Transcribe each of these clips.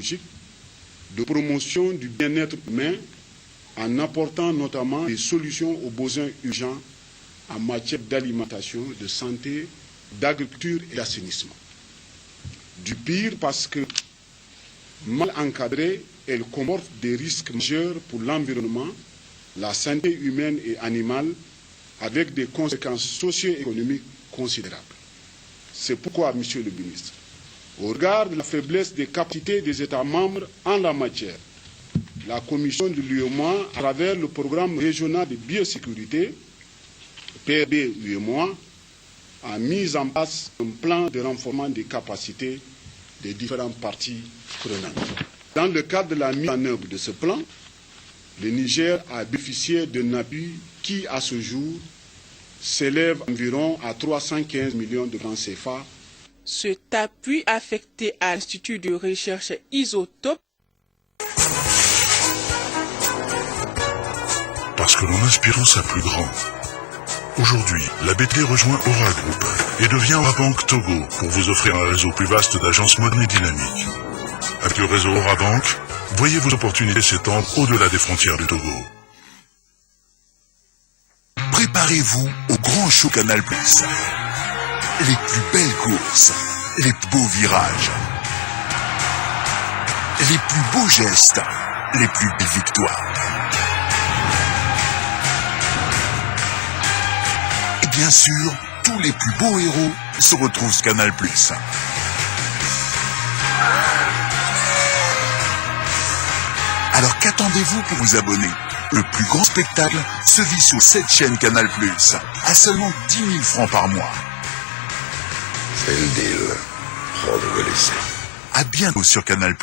de promotion du bien-être humain en apportant notamment des solutions aux besoins urgents en matière d'alimentation, de santé, d'agriculture et d'assainissement. Du pire parce que, mal encadrée, elle comporte des risques majeurs pour l'environnement, la santé humaine et animale, avec des conséquences socio-économiques considérables. C'est pourquoi, Monsieur le ministre, au regard de la faiblesse des capacités des États membres en la matière, la Commission de l'UEMOA, à travers le programme régional de biosécurité, PRB-UEMOA, a mis en place un plan de renforcement des capacités des différentes parties prenantes. Dans le cadre de la mise en œuvre de ce plan, le Niger a bénéficié d'un appui qui, à ce jour, s'élève environ à 315 millions de francs CFA. Cet appui affecté à l'Institut de recherche Isotope. Parce que l'on inspire à plus grand. Aujourd'hui, la BT rejoint Aura Group et devient Aura Bank Togo pour vous offrir un réseau plus vaste d'agences modernes et dynamiques. Avec le réseau Aura Bank, voyez vos opportunités s'étendre au-delà des frontières du Togo. Préparez-vous au grand show Canal+. Les plus belles courses, les beaux virages, les plus beaux gestes, les plus belles victoires. Et bien sûr, tous les plus beaux héros se retrouvent sur Canal+. Alors qu'attendez-vous pour vous abonner? Le plus grand spectacle se vit sur cette chaîne Canal+, à seulement 10 000 francs par mois. C'est le deal. Prendre le laisser. À bientôt sur Canal+.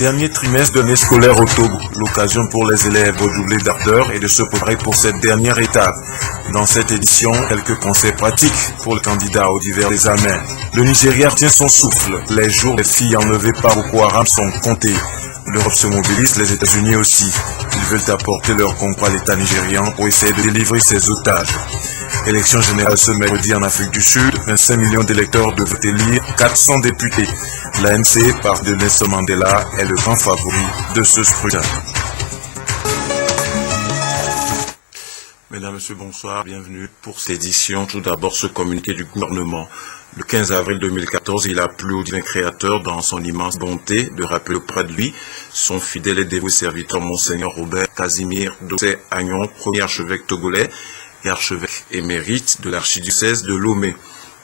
Dernier trimestre de l'année scolaire au Togo, l'occasion pour les élèves de redoubler d'ardeur et de se préparer pour cette dernière étape. Dans cette édition, quelques conseils pratiques pour les candidats aux divers examens. Le Nigeria tient son souffle. Les jours des filles enlevées par Boko Haram sont comptés. L'Europe se mobilise, les États-Unis aussi. Ils veulent apporter leur concours à l'État nigérian pour essayer de délivrer ses otages. Élection générale ce mercredi en Afrique du Sud. 25 millions d'électeurs devraient élire 400 députés. L'ANC, par de Nelson Mandela, est le grand favori de ce scrutin. Mesdames, Messieurs, bonsoir, bienvenue pour cette édition. Tout d'abord, ce communiqué du gouvernement. Le 15 avril 2014, il a plu au divin créateur, dans son immense bonté, de rappeler auprès de lui son fidèle et dévoué serviteur, Monseigneur Robert Casimir Dossé Agnon, premier archevêque togolais et archevêque émérite de l'archidiocèse de Lomé.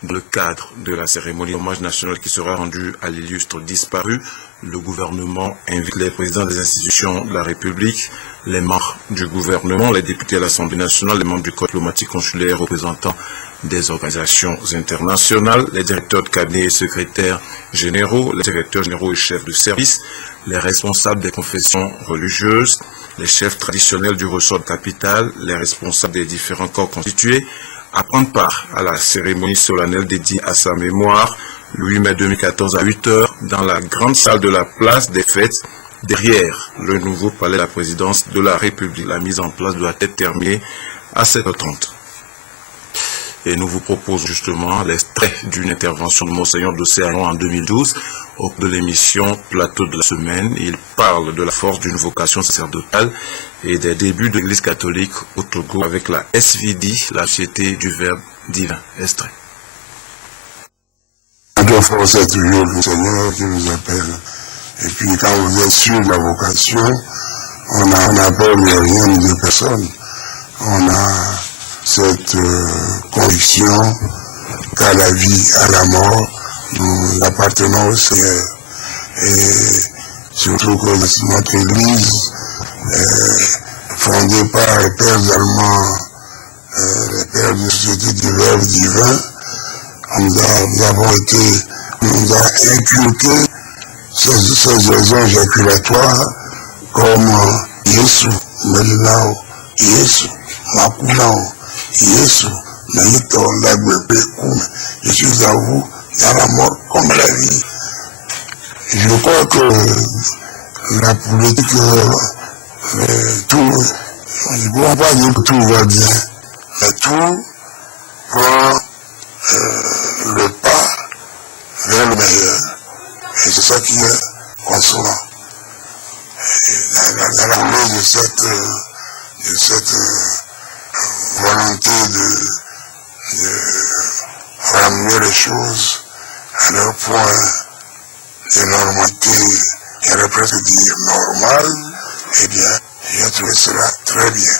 Dans le cadre de la cérémonie d'hommage national qui sera rendue à l'illustre disparu, le gouvernement invite les présidents des institutions de la République, les membres du gouvernement, les députés à l'Assemblée nationale, les membres du corps diplomatique consulaire, représentants des organisations internationales, les directeurs de cabinet et secrétaires généraux, les directeurs généraux et chefs de service, les responsables des confessions religieuses, les chefs traditionnels du ressort de capitale, les responsables des différents corps constitués, à prendre part à la cérémonie solennelle dédiée à sa mémoire, le 8 mai 2014 à 8 h, dans la grande salle de la place des fêtes, derrière le nouveau palais de la présidence de la République. La mise en place doit être terminée à 7h30. Et nous vous proposons justement l'extrait d'une intervention de Monseigneur Dossé Agnon en 2012 au cours de l'émission Plateau de la semaine. Il parle de la force d'une vocation sacerdotale et des débuts de l'Église catholique au Togo avec la SVD, la Société du Verbe Divin. Extrait. La force, c'est toujours le Seigneur qui nous appelle. Et puis quand vous êtes sûr de la vocation, on n'a peur de rien ni de personne. On a cette conviction qu'à la vie, à la mort, nous appartenons au Seigneur. Et surtout que notre Église est fondée par les pères allemands, les pères de la Société du Verbe Divin. Nous a inculqué ces raisons éjaculatoires comme Yesu, Melinao, Yesu, Makunao, Yesu, Naito, Lagwepe, Kume. Je suis à vous, il y a la mort comme la vie. Je crois que la politique, tout, je ne pourrais pas dire que tout va bien, mais tout prend le le meilleur. Et c'est ça qui est consolant. Dans la clé de cette volonté de ramener les choses à leur point de normalité, j'aurais presque dit normal, eh bien, j'ai trouvé cela très bien.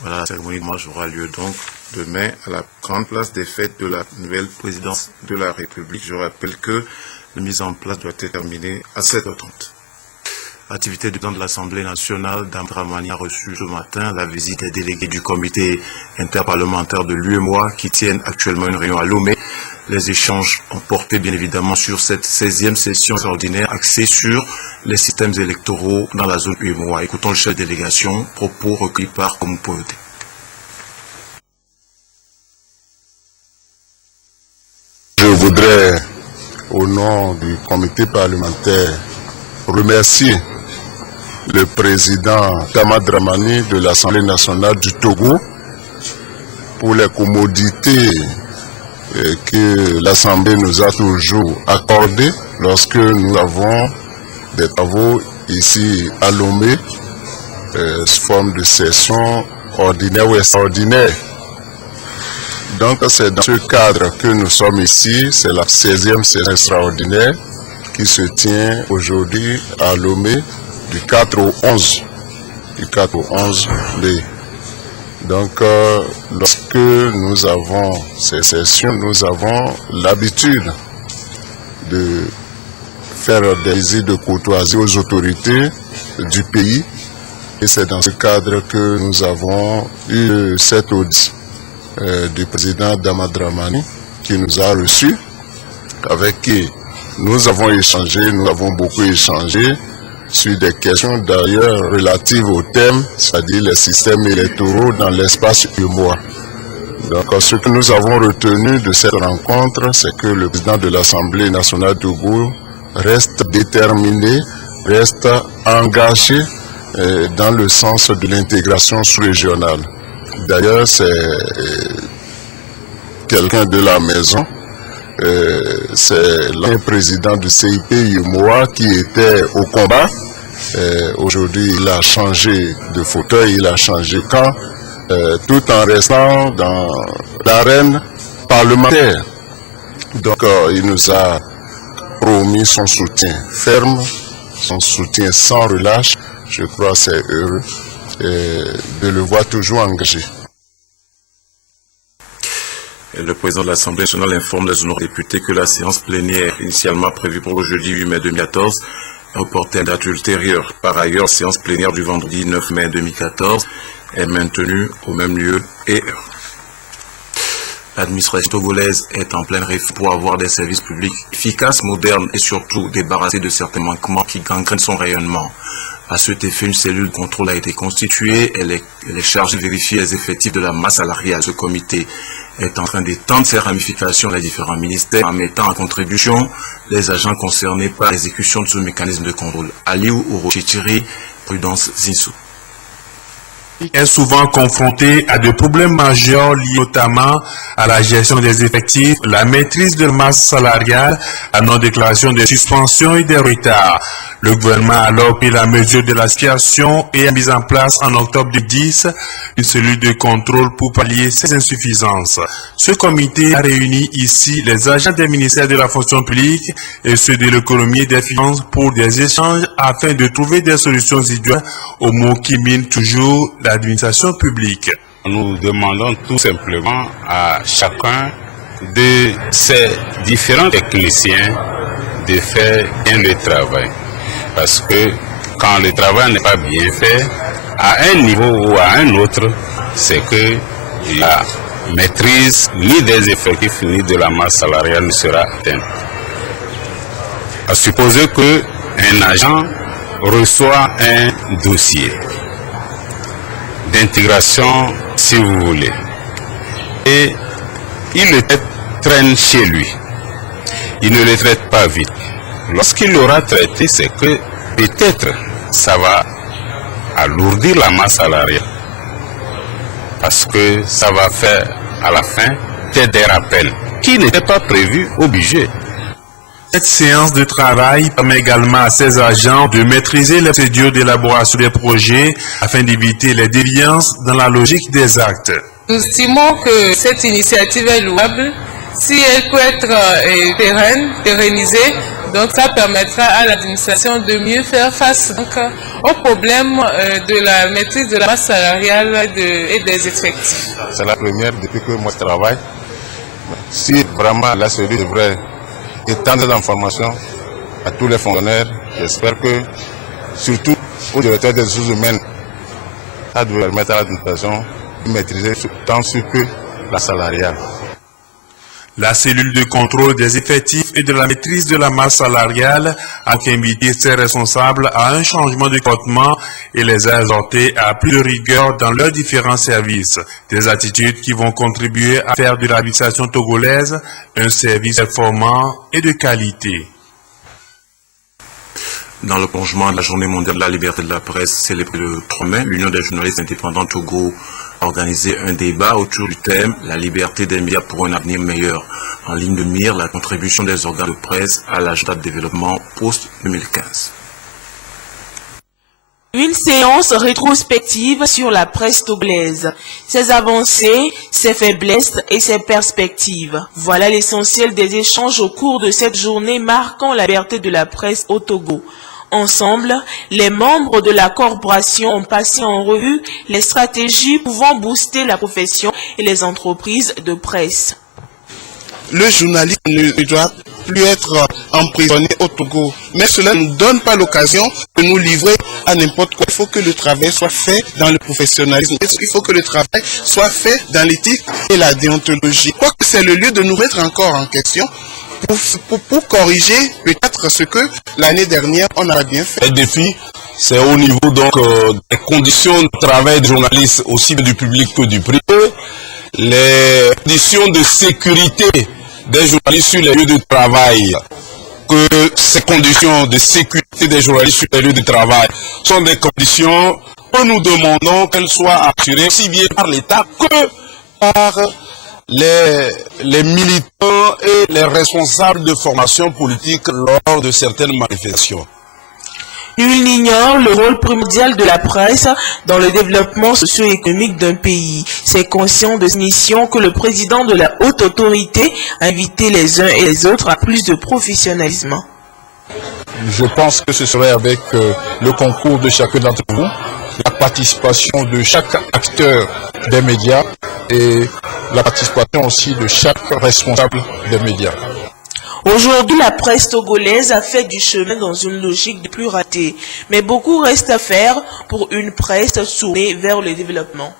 Voilà, la cérémonie de marche aura lieu donc demain à la grande place des fêtes de la nouvelle présidence de la République. Je rappelle que la mise en place doit être terminée à 7h30. Activité du président de l'Assemblée nationale, Dame Dramani, a reçu ce matin la visite des délégués du comité interparlementaire de l'UEMOA qui tiennent actuellement une réunion à Lomé. Les échanges ont porté bien évidemment sur cette 16e session extraordinaire axée sur les systèmes électoraux dans la zone UEMOA. Écoutons le chef de délégation, propos recueillis par Komoupoyote. Je voudrais, au nom du comité parlementaire, remercier le président Dama Dramani de l'Assemblée nationale du Togo pour les commodités que l'Assemblée nous a toujours accordées lorsque nous avons des travaux ici à Lomé, sous forme de session ordinaire ou extraordinaire. Donc c'est dans ce cadre que nous sommes ici, c'est la 16e session extraordinaire qui se tient aujourd'hui à Lomé du 4 au 11 mai. Donc lorsque nous avons ces sessions, nous avons l'habitude de faire des visites de courtoisie aux autorités du pays. Et c'est dans ce cadre que nous avons eu cette audience du président Dama Dramani qui nous a reçus, avec qui nous avons échangé, nous avons beaucoup échangé sur des questions d'ailleurs relatives au thème, c'est-à-dire les systèmes électoraux dans l'espace UEMOA. Donc ce que nous avons retenu de cette rencontre, c'est que le président de l'Assemblée nationale du Togo reste déterminé, reste engagé dans le sens de l'intégration sous-régionale. D'ailleurs, c'est quelqu'un de la maison, c'est l'ancien président du CIP UEMOA qui était au combat. Aujourd'hui, il a changé de fauteuil, il a changé de camp, tout en restant dans l'arène parlementaire. Donc, il nous a promis son soutien ferme, son soutien sans relâche. Je crois que c'est heureux de le voir toujours engagé. Et le président de l'Assemblée nationale informe les honorables députés que la séance plénière initialement prévue pour le jeudi 8 mai 2014 est reportée à une date ultérieure. Par ailleurs, la séance plénière du vendredi 9 mai 2014 est maintenue au même lieu et heure. L'administration togolaise est en pleine réforme pour avoir des services publics efficaces, modernes et surtout débarrassés de certains manquements qui gangrènent son rayonnement. À cet effet, une cellule de contrôle a été constituée. Elle est chargée de vérifier les effectifs de la masse salariale. Ce comité est en train d'étendre ses ramifications à les différents ministères en mettant en contribution les agents concernés par l'exécution de ce mécanisme de contrôle. Aliou Orochichiri, Prudence Zinsou. Est souvent confronté à des problèmes majeurs liés notamment à la gestion des effectifs, la maîtrise de la masse salariale, la non-déclaration des suspensions et des retards. Le gouvernement a alors pris la mesure de la situation et a mis en place en octobre 2010 une cellule de contrôle pour pallier ces insuffisances. Ce comité a réuni ici les agents des ministères de la fonction publique et ceux de l'économie et des finances pour des échanges afin de trouver des solutions idoines aux maux qui minent toujours l'administration publique. Nous demandons tout simplement à chacun de ces différents techniciens de faire bien le travail. Parce que quand le travail n'est pas bien fait, à un niveau ou à un autre, c'est que la maîtrise ni des effectifs ni de la masse salariale ne sera atteinte. À supposer qu'un agent reçoit un dossier d'intégration, si vous voulez, et il le traîne chez lui. Il ne le traite pas vite. Lorsqu'il l'aura traité, c'est que peut-être ça va alourdir la masse salariale. Parce que ça va faire à la fin des rappels. qui n'était pas prévu au budget. Cette séance de travail permet également à ces agents de maîtriser les procédures d'élaboration des projets afin d'éviter les déviances dans la logique des actes. Nous estimons que cette initiative est louable. Si elle peut être pérennisée, donc ça permettra à l'administration de mieux faire face au problème de la maîtrise de la masse salariale et des effectifs. C'est la première depuis que moi je travaille. Si vraiment la cellule devrait étendre l'information à tous les fonctionnaires, j'espère que, surtout aux directeurs des ressources humaines, ça devrait permettre à l'administration de maîtriser tant sur que la salariale. La cellule de contrôle des effectifs et de la maîtrise de la masse salariale a invité ses responsables à un changement de comportement et les a exhortés à plus de rigueur dans leurs différents services. Des attitudes qui vont contribuer à faire de l'administration togolaise un service performant et de qualité. Dans le prolongement de la Journée mondiale de la liberté de la presse célébrée le 3 mai, l'Union des journalistes indépendants Togo a organisé un débat autour du thème « La liberté des médias pour un avenir meilleur ». En ligne de mire, la contribution des organes de presse à l'agenda de développement post-2015. Une séance rétrospective sur la presse togolaise, ses avancées, ses faiblesses et ses perspectives. Voilà l'essentiel des échanges au cours de cette journée marquant la liberté de la presse au Togo. Ensemble, les membres de la corporation ont passé en revue les stratégies pouvant booster la profession et les entreprises de presse. Le journaliste ne doit plus être emprisonné au Togo, mais cela ne nous donne pas l'occasion de nous livrer à n'importe quoi. Il faut que le travail soit fait dans le professionnalisme, il faut que le travail soit fait dans l'éthique et la déontologie. Je crois que c'est le lieu de nous mettre encore en question pour corriger peut-être ce que l'année dernière on a bien fait. Les défis, c'est au niveau donc des conditions de travail des journalistes, aussi du public que du privé, les conditions de sécurité des journalistes sur les lieux de travail, que ces conditions de sécurité des journalistes sur les lieux de travail sont des conditions que nous demandons qu'elles soient assurées aussi bien par l'État que par les militants et les responsables de formation politique lors de certaines manifestations. Nul n'ignore le rôle primordial de la presse dans le développement socio-économique d'un pays. C'est conscient de cette mission que le président de la haute autorité a invité les uns et les autres à plus de professionnalisme. Je pense que ce serait avec le concours de chacun d'entre vous, la participation de chaque acteur des médias et la participation aussi de chaque responsable des médias. Aujourd'hui, la presse togolaise a fait du chemin dans une logique de plus ratée, mais beaucoup reste à faire pour une presse tournée vers le développement.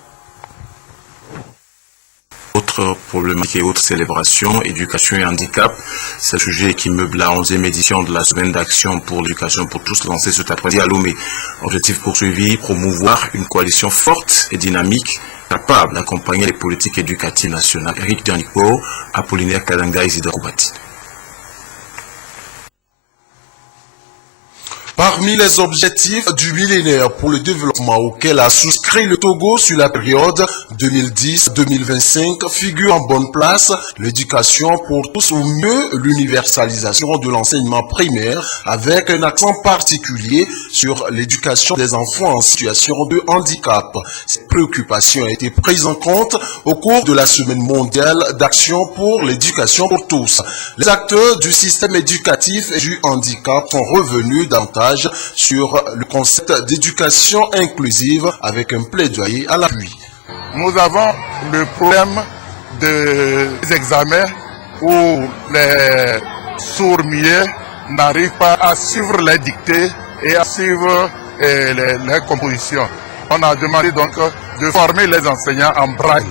Autre problématique et autre célébration, éducation et handicap, c'est le sujet qui meuble la 11e édition de la semaine d'action pour l'éducation pour tous lancée cet après-midi à Lomé. Objectif poursuivi, promouvoir une coalition forte et dynamique capable d'accompagner les politiques éducatives nationales. Eric Dianico, Apollinaire Kalanga, Isidore Koubati. Parmi les objectifs du millénaire pour le développement auquel a souscrit le Togo sur la période 2010-2025 figure en bonne place l'éducation pour tous ou mieux l'universalisation de l'enseignement primaire avec un accent particulier sur l'éducation des enfants en situation de handicap. Cette préoccupation a été prise en compte au cours de la semaine mondiale d'action pour l'éducation pour tous. Les acteurs du système éducatif et du handicap sont revenus davantage sur le concept d'éducation inclusive avec un plaidoyer à l'appui. Nous avons le problème des examens où les sourds-muets n'arrivent pas à suivre les dictées et à suivre les compositions. On a demandé donc de former les enseignants en braille.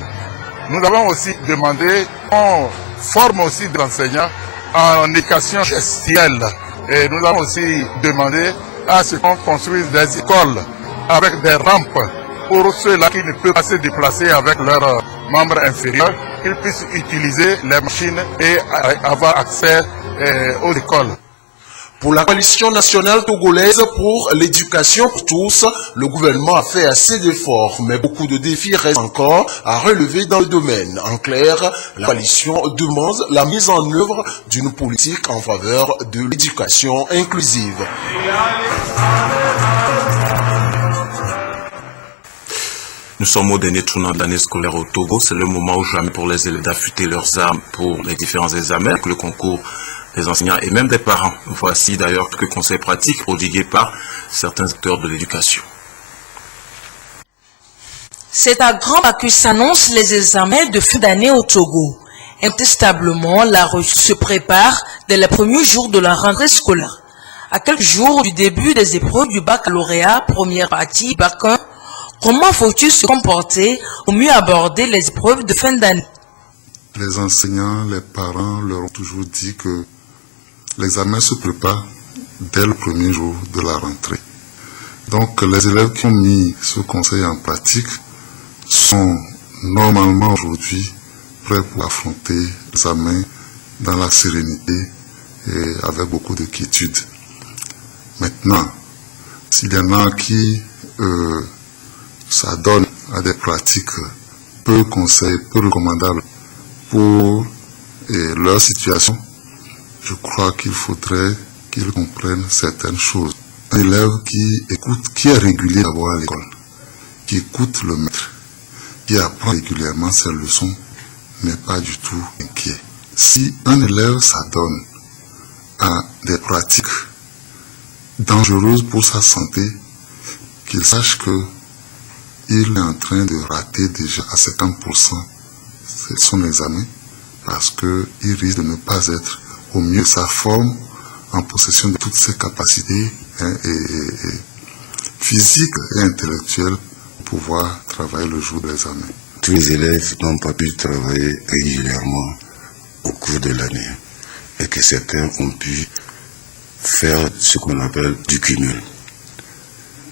Nous avons aussi demandé qu'on forme aussi des enseignants en éducation gestuelle. Et nous avons aussi demandé à ce qu'on construise des écoles avec des rampes pour ceux-là qui ne peuvent pas se déplacer avec leurs membres inférieurs, qu'ils puissent utiliser les machines et avoir accès aux écoles. Pour la coalition nationale togolaise pour l'éducation pour tous, le gouvernement a fait assez d'efforts, mais beaucoup de défis restent encore à relever dans le domaine. En clair, la coalition demande la mise en œuvre d'une politique en faveur de l'éducation inclusive. Nous sommes au dernier tournant de l'année scolaire au Togo. C'est le moment où jamais pour les élèves d'affûter leurs armes pour les différents examens, le concours des enseignants et même des parents. Voici d'ailleurs quelques conseils pratiques prodigués par certains acteurs de l'éducation. C'est à grand pas que s'annoncent les examens de fin d'année au Togo. Incontestablement, la reçue se prépare dès les premiers jours de la rentrée scolaire. À quelques jours du début des épreuves du baccalauréat, première partie, bac 1, comment faut-il se comporter pour mieux aborder les épreuves de fin d'année? Les enseignants, les parents leur ont toujours dit que l'examen se prépare dès le premier jour de la rentrée. Donc les élèves qui ont mis ce conseil en pratique sont normalement aujourd'hui prêts pour affronter l'examen dans la sérénité et avec beaucoup de quiétude. Maintenant, s'il y en a qui s'adonnent à des pratiques peu recommandables pour leur situation, je crois qu'il faudrait qu'ils comprennent certaines choses. Un élève qui est régulier d'abord à l'école, qui écoute le maître, qui apprend régulièrement ses leçons, n'est pas du tout inquiet. Si un élève s'adonne à des pratiques dangereuses pour sa santé, qu'il sache que il est en train de rater déjà à 50% son examen parce qu'il risque de ne pas être au mieux de sa forme, en possession de toutes ses capacités physiques et intellectuelles pour pouvoir travailler le jour de l'examen. Tous les élèves n'ont pas pu travailler régulièrement au cours de l'année et que certains ont pu faire ce qu'on appelle du cumul.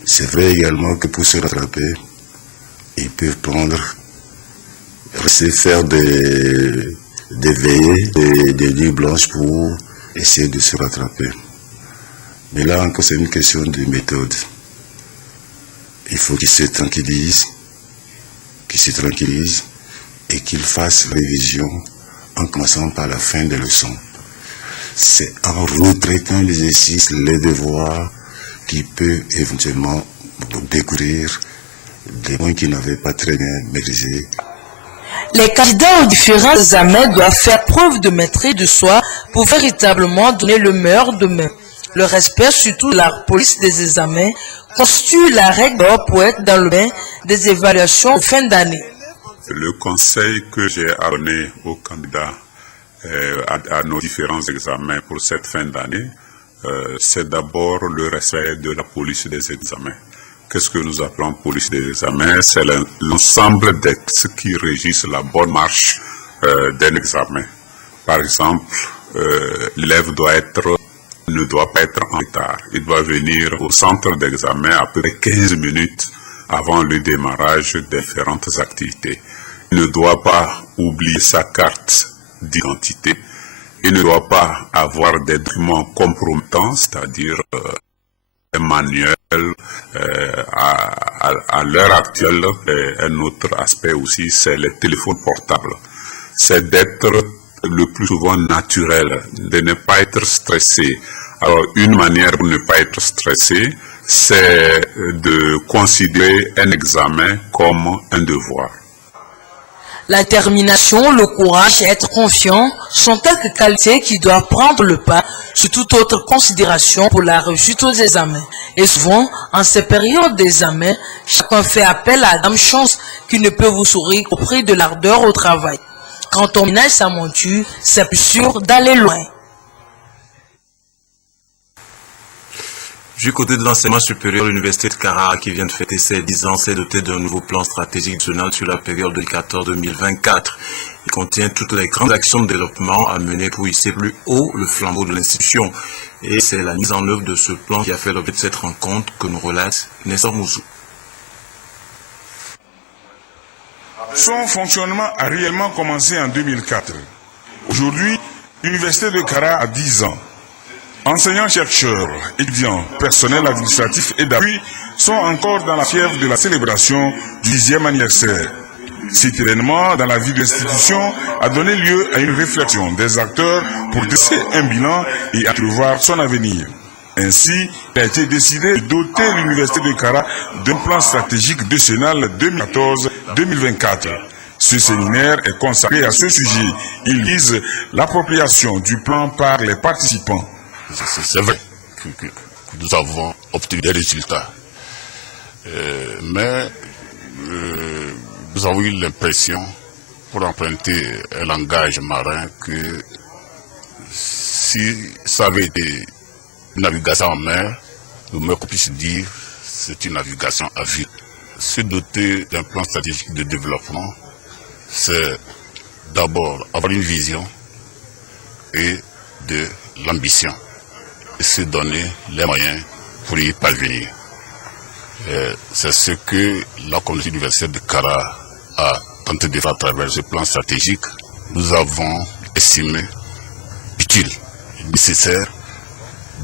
C'est vrai également que pour se rattraper, ils peuvent faire des veillées, des nuits blanches pour essayer de se rattraper. Mais là encore, c'est une question de méthode. Il faut qu'ils se tranquillisent et qu'ils fassent révision en commençant par la fin des leçons. C'est en retraitant les exercices, les devoirs, qu'ils peuvent éventuellement découvrir des points qu'ils n'avaient pas très bien maîtrisés. Les candidats aux différents examens doivent faire preuve de maîtrise de soi pour véritablement donner le meilleur d'eux-mêmes. Le respect, surtout de la police des examens, constitue la règle d'or pour être dans le bain des évaluations de fin d'année. Le conseil que j'ai donné aux candidats à nos différents examens pour cette fin d'année, c'est d'abord le respect de la police des examens. Qu'est-ce que nous appelons police des examens? C'est l'ensemble des textes qui régissent la bonne marche d'un examen. Par exemple, l'élève ne doit pas être en retard. Il doit venir au centre d'examen à peu près 15 minutes avant le démarrage des différentes activités. Il ne doit pas oublier sa carte d'identité. Il ne doit pas avoir des documents compromettants, c'est-à-dire un manuel. À l'heure actuelle, un autre aspect aussi, c'est les téléphones portables. C'est d'être le plus souvent naturel, de ne pas être stressé. Alors, une manière pour ne pas être stressé, c'est de considérer un examen comme un devoir. La détermination, le courage et être confiant sont quelques qualités qui doivent prendre le pas sur toute autre considération pour la réussite aux examens. Et souvent, en ces périodes d'examen, chacun fait appel à Dame Chance qui ne peut vous sourire qu'au prix de l'ardeur au travail. Quand on ménage sa monture, c'est plus sûr d'aller loin. Du côté de l'enseignement supérieur, l'Université de Kara, qui vient de fêter ses 10 ans, s'est dotée d'un nouveau plan stratégique national sur la période 2014-2024. Il contient toutes les grandes actions de développement à mener pour hisser plus haut le flambeau de l'institution. Et c'est la mise en œuvre de ce plan qui a fait l'objet de cette rencontre que nous relate Nestor Mouzou. Son fonctionnement a réellement commencé en 2004. Aujourd'hui, l'Université de Kara a 10 ans. Enseignants-chercheurs, étudiants, personnel administratif et d'appui sont encore dans la fièvre de la célébration du 10e anniversaire. Cet événement dans la vie de l'institution a donné lieu à une réflexion des acteurs pour dresser un bilan et entrevoir son avenir. Ainsi, il a été décidé de doter l'Université de Kara d'un plan stratégique décennal 2014-2024. Ce séminaire est consacré à ce sujet. Il vise l'appropriation du plan par les participants. C'est vrai que nous avons obtenu des résultats, mais nous avons eu l'impression, pour emprunter un langage marin, que si ça avait été une navigation en mer, le mieux qu'on puisse dire, c'est une navigation à vue. Se doter d'un plan stratégique de développement, c'est d'abord avoir une vision et de l'ambition, et se donner les moyens pour y parvenir. C'est ce que la communauté universitaire de Kara a tenté de faire à travers ce plan stratégique. Nous avons estimé utile et nécessaire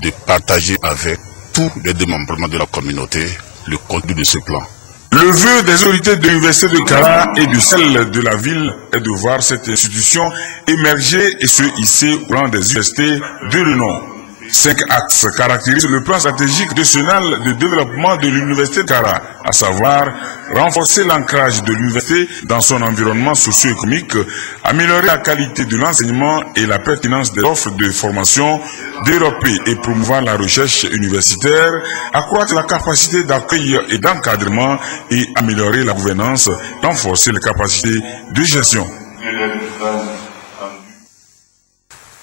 de partager avec tous les démembrements de la communauté le contenu de ce plan. Le vœu des autorités de l'Université de Kara et de celle de la ville est de voir cette institution émerger et se hisser au rang des universités de renom. 5 axes caractérisent le plan stratégique décennal de développement de l'Université de Kara, à savoir renforcer l'ancrage de l'université dans son environnement socio-économique, améliorer la qualité de l'enseignement et la pertinence des offres de formation, développer et promouvoir la recherche universitaire, accroître la capacité d'accueil et d'encadrement et améliorer la gouvernance, renforcer les capacités de gestion.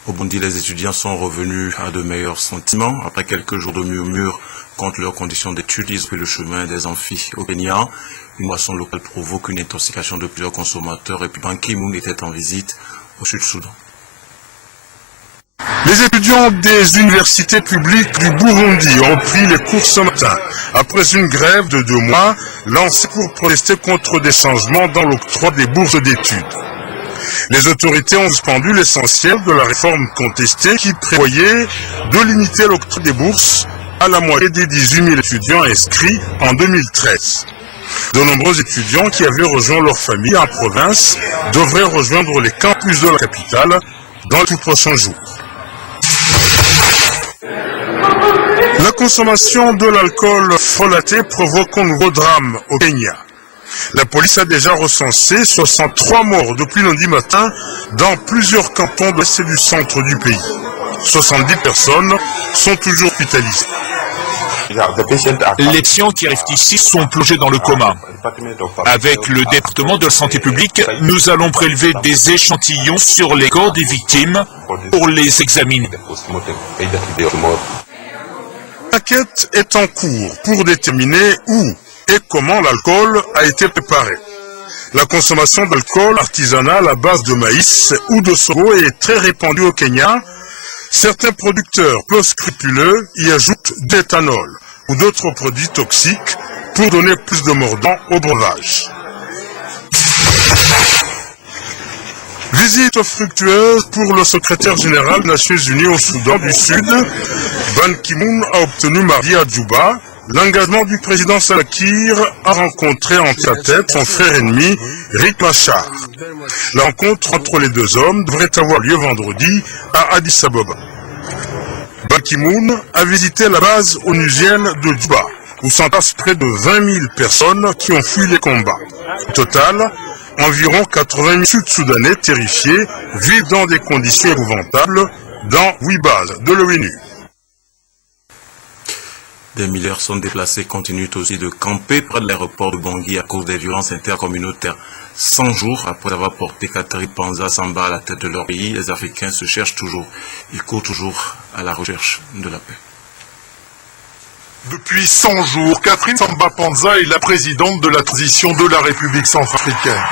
Au Burundi, les étudiants sont revenus à de meilleurs sentiments. Après quelques jours de murmures contre leurs conditions d'études, ils ont pris le chemin des amphis au Kenya. Une boisson locale provoque une intoxication de plusieurs consommateurs. Et puis Ban Ki-moon était en visite au Sud-Soudan. Les étudiants des universités publiques du Burundi ont pris les cours ce matin, après une grève de 2 mois lancée pour protester contre des changements dans l'octroi des bourses d'études. Les autorités ont suspendu l'essentiel de la réforme contestée qui prévoyait de limiter l'octroi des bourses à la moitié des 18 000 étudiants inscrits en 2013. De nombreux étudiants qui avaient rejoint leur famille en province devraient rejoindre les campus de la capitale dans les tout prochains jours. La consommation de l'alcool frelaté provoque un nouveau drame au Kenya. La police a déjà recensé 63 morts depuis lundi matin dans plusieurs cantons de l'est et du centre du pays. 70 personnes sont toujours hospitalisées. Les patients qui arrivent ici sont plongés dans le coma. Avec le département de la santé publique, nous allons prélever des échantillons sur les corps des victimes pour les examiner. L'enquête est en cours pour déterminer où et comment l'alcool a été préparé. La consommation d'alcool artisanal à base de maïs ou de sorgho est très répandue au Kenya. Certains producteurs peu scrupuleux y ajoutent d'éthanol ou d'autres produits toxiques pour donner plus de mordant au breuvage. Visite fructueuse pour le secrétaire général des Nations Unies au Soudan du Sud. Ban Ki-moon a obtenu mardi à Djouba l'engagement du président Salva Kiir à rencontrer en tête-à-tête son frère ennemi, Riek Machar. La rencontre entre les deux hommes devrait avoir lieu vendredi à Addis Ababa. Ban Ki-moon a visité la base onusienne de Djouba, où s'entassent près de 20 000 personnes qui ont fui les combats. Au total, environ 80 000 Sud-Soudanais terrifiés vivent dans des conditions épouvantables dans 8 bases de l'ONU. Des milliers sont déplacés, continuent aussi de camper près de l'aéroport de Bangui à cause des violences intercommunautaires. 100 jours après avoir porté Catherine Panza Samba à la tête de leur pays, les Africains se cherchent toujours. Ils courent toujours à la recherche de la paix. Depuis 100 jours, Catherine Samba Panza est la présidente de la transition de la République centrafricaine,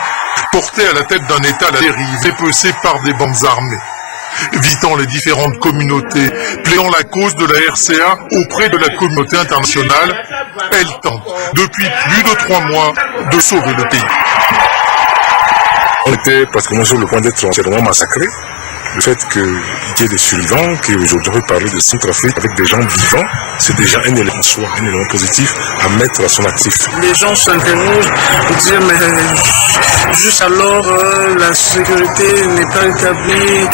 portée à la tête d'un État à la dérive épecé par des bandes armées. Visitant les différentes communautés, plaidant la cause de la RCA auprès de la communauté internationale, elle tente, depuis plus de 3 mois, de sauver le pays. On était pratiquement sur le point d'être entièrement massacrés. Le fait qu'il y ait des survivants qui aujourd'hui parlent de Centrafrique avec des gens vivants, c'est déjà un élément en soi, un élément positif à mettre à son actif. Les gens s'interrogent pour dire mais juste alors la sécurité n'est pas établie,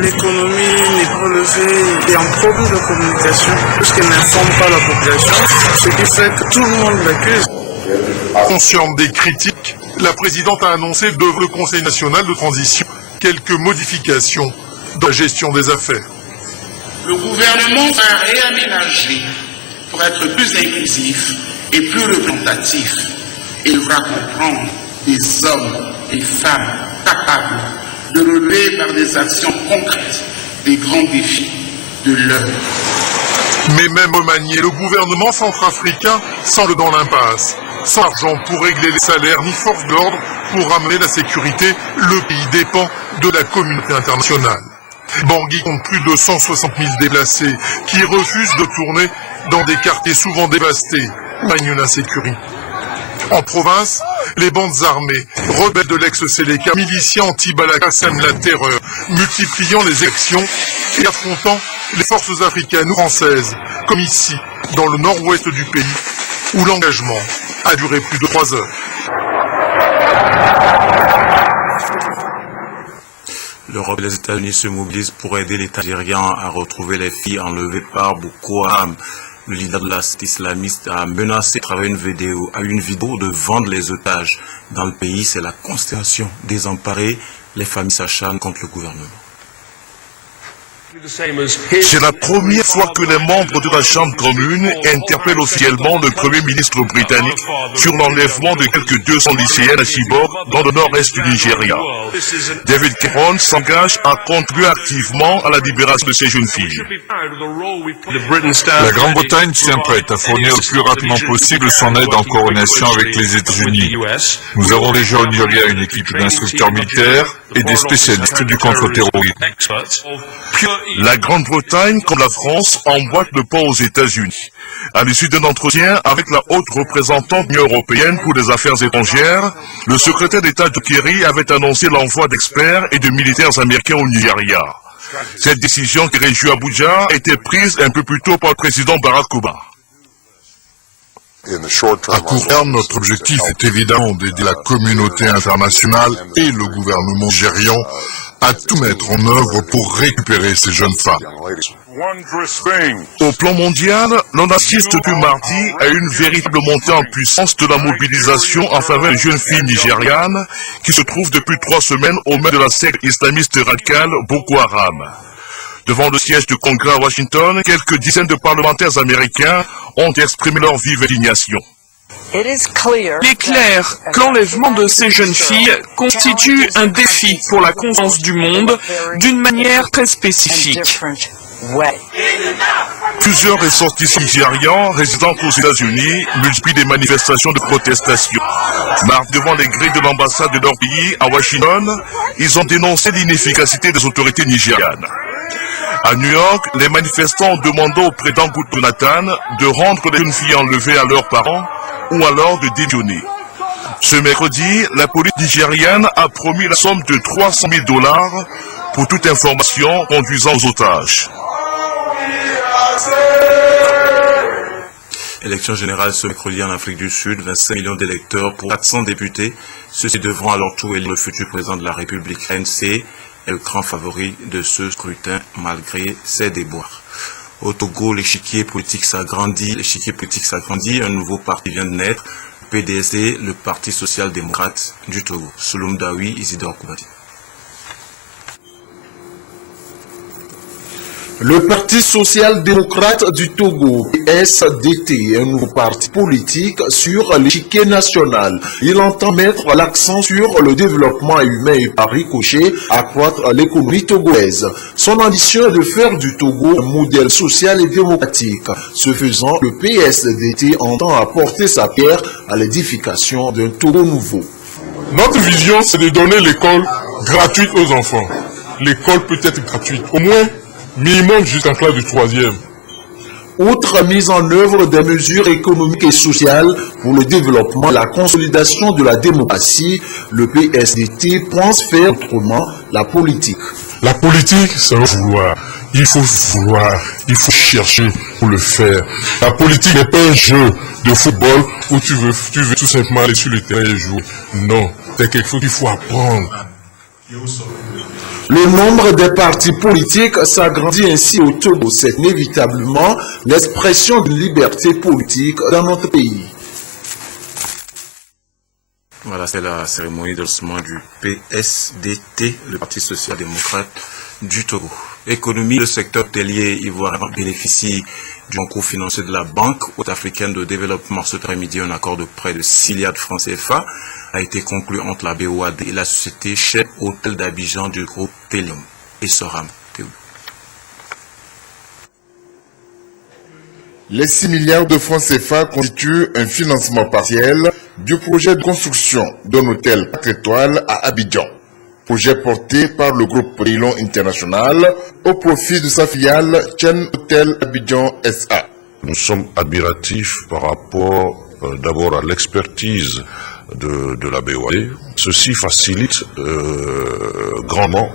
l'économie n'est pas levée, il y a un problème de communication puisqu'elle n'informe pas la population, ce qui fait que tout le monde l'accuse. Consciente des critiques, la présidente a annoncé devant le Conseil national de transition quelques modifications dans la gestion des affaires. Le gouvernement va réaménager pour être plus inclusif et plus représentatif. Il va comprendre des hommes et femmes capables de relever par des actions concrètes des grands défis de l'heure. Mais même remanié, le gouvernement centrafricain semble dans l'impasse. Sans argent pour régler les salaires ni force d'ordre pour ramener la sécurité, le pays dépend de la communauté internationale. Bangui compte plus de 160 000 déplacés qui refusent de tourner dans des quartiers souvent dévastés où règne l'insécurité. En province, les bandes armées, rebelles de l'ex-Séléka, miliciens anti-Balaka sèment la terreur, multipliant les actions et affrontant les forces africaines ou françaises, comme ici, dans le nord-ouest du pays, où l'engagement a duré plus de 3 heures. L'Europe et les États-Unis se mobilisent pour aider l'État algérien à retrouver les filles enlevées par Boko Haram. Le leader de la secte islamiste a menacé à travers une vidéo de vendre les otages. Dans le pays, c'est la consternation désemparée. Les familles s'acharnent contre le gouvernement. C'est la première fois que les membres de la Chambre commune interpellent officiellement le Premier ministre britannique sur l'enlèvement de quelques 200 lycéennes à Chibok dans le nord-est du Nigeria. David Cameron s'engage à contribuer activement à la libération de ces jeunes filles. La Grande-Bretagne tient prête à fournir le plus rapidement possible son aide en coordination avec les États-Unis. Nous avons déjà au Nigeria une équipe d'instructeurs militaires et des spécialistes du contre-terrorisme. La Grande-Bretagne, comme la France, emboîte le pas aux États-Unis. À l'issue d'un entretien avec la haute représentante de l'Union européenne pour les affaires étrangères, le secrétaire d'État John Kerry avait annoncé l'envoi d'experts et de militaires américains au Nigeria. Cette décision qui réjouit Abuja a été prise un peu plus tôt par le président Barack Obama. À court terme, notre objectif est évidemment d'aider la communauté internationale et le gouvernement nigérian à tout mettre en œuvre pour récupérer ces jeunes femmes. Au plan mondial, l'on assiste depuis mardi à une véritable montée en puissance de la mobilisation en faveur des jeunes filles nigérianes qui se trouvent depuis 3 semaines au mains de la secte islamiste radicale Boko Haram. Devant le siège du Congrès à Washington, quelques dizaines de parlementaires américains ont exprimé leur vive indignation. Il est clair que l'enlèvement de ces jeunes filles constitue un défi pour la conscience du monde d'une manière très spécifique. Plusieurs ressortissants nigérians résidant aux États-Unis multiplient des manifestations de protestation. Mardi, devant les grilles de l'ambassade de leur pays à Washington, ils ont dénoncé l'inefficacité des autorités nigérianes. À New York, les manifestants ont demandé au président Goodluck Jonathan de rendre les jeunes filles enlevées à leurs parents ou alors de démissionner. Ce mercredi, la police nigériane a promis la somme de $300 000 pour toute information conduisant aux otages. Élection générale ce mercredi en Afrique du Sud, 25 millions d'électeurs pour 400 députés. Ceux-ci devront alors tout élire le futur président de la République. ANC est le grand favori de ce scrutin malgré ses déboires. Au Togo, l'échiquier politique s'agrandit. Un nouveau parti vient de naître. Le PDC, le Parti social-démocrate du Togo. Souloum Daoui, Isidore Koubati. Le Parti social-démocrate du Togo, PSDT, un nouveau parti politique sur l'échiquier national. Il entend mettre l'accent sur le développement humain et par ricochet accroître l'économie togolaise. Son ambition est de faire du Togo un modèle social et démocratique. Ce faisant, le PSDT entend apporter sa pierre à l'édification d'un Togo nouveau. Notre vision, c'est de donner l'école gratuite aux enfants. L'école peut être gratuite, au moins minimum jusqu'en classe du 3e. Outre mise en œuvre des mesures économiques et sociales pour le développement et la consolidation de la démocratie, le PSDT pense faire autrement la politique. La politique, c'est un vouloir. Il faut vouloir, il faut chercher pour le faire. La politique n'est pas un jeu de football où tu veux tout simplement aller sur le terrain et jouer. Non, c'est quelque chose qu'il faut apprendre. Le nombre des partis politiques s'agrandit ainsi au Togo. C'est inévitablement l'expression d'une liberté politique dans notre pays. Voilà, c'est la cérémonie de lancement du PSDT, le Parti social-démocrate du Togo. Économie, le secteur hôtelier ivoirien bénéficie du concours financier de la Banque africaine de développement. Cet après-midi, un accord de près de 6 milliards de francs CFA a été conclu entre la BOAD et la société chef Hôtel d'Abidjan du groupe Telium et Soram. Les 6 milliards de francs CFA constituent un financement partiel du projet de construction d'un hôtel 4 étoiles à Abidjan. Projet porté par le groupe Telium International au profit de sa filiale Chen Hotel Abidjan SA. Nous sommes admiratifs par rapport d'abord à l'expertise de la BOAD. Ceci facilite grandement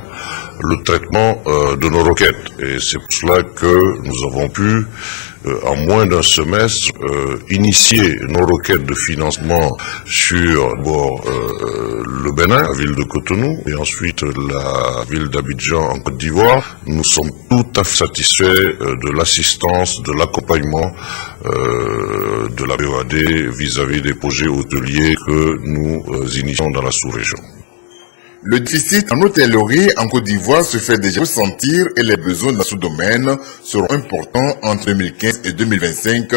le traitement de nos requêtes. Et c'est pour cela que nous avons pu, en moins d'un semestre, initier nos requêtes de financement sur le Bénin, la ville de Cotonou, et ensuite la ville d'Abidjan en Côte d'Ivoire. Nous sommes tout à fait satisfaits de l'assistance, de l'accompagnement de la BOAD vis-à-vis des projets hôteliers que nous initions dans la sous-région. Le déficit en hôtellerie en Côte d'Ivoire se fait déjà ressentir et les besoins dans ce domaine seront importants entre 2015 et 2025,